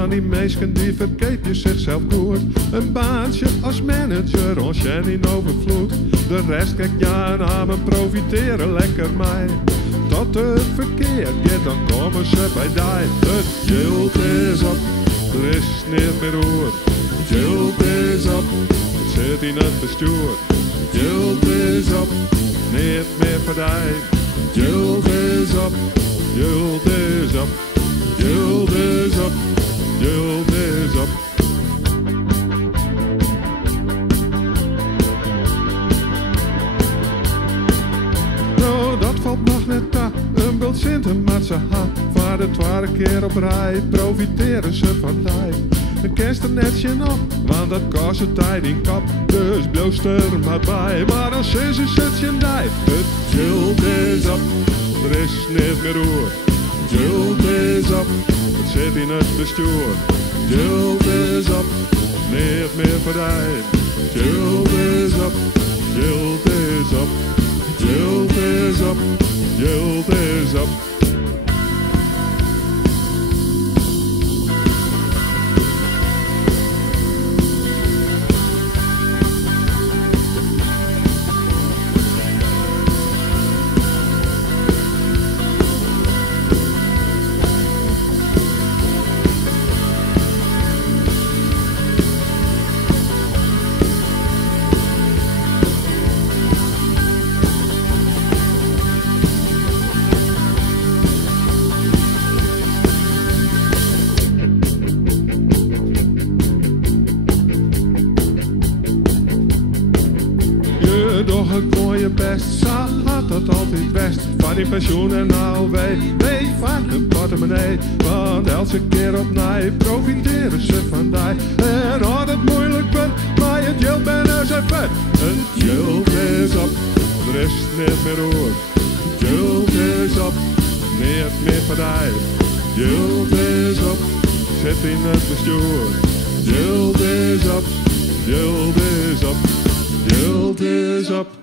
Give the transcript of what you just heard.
van die meisken die verkepen zichzelf goed. Een baantje als manager, ons en in overvloed. De rest kijkt ja aan en profiteren lekker mij. Tot het verkeerd gaat, dan komen ze bij die. Het geld is op, er is niet meer roer. Het geld is op, het zit in het bestuur. Het geld is op, niet meer voor die. Het geld is op, geld is op. Geld is op, geld is op. Nou, dat valt nog net aan. Een bult Sinten maat ze ha. Voor de tweede keer op rij profiteren ze van tijd. Een kerst er netje op, want dat kost het tijd in kap. Dus bloost er maar bij. Maar dan zit ze je dij. Het geld is op, er is niet meer roer. Geld is op, het zit in het bestuur. Geld is op, niet meer verdijd. Geld is op, geld is op. Geld is op, geld is op. Doch ik kon je best, zo had dat altijd best. Van die pensioen en AOW, nee, van een portemonnee. Want elke keer opnieuw profiteren ze van die. En als het moeilijk wordt, maar het geld bijna zijn vet. Het geld is op, er is niet meer roer. Geld is op, niet meer verdijd. Geld is op, zit in het bestuur. Geld is op, geld is op. Geld is op.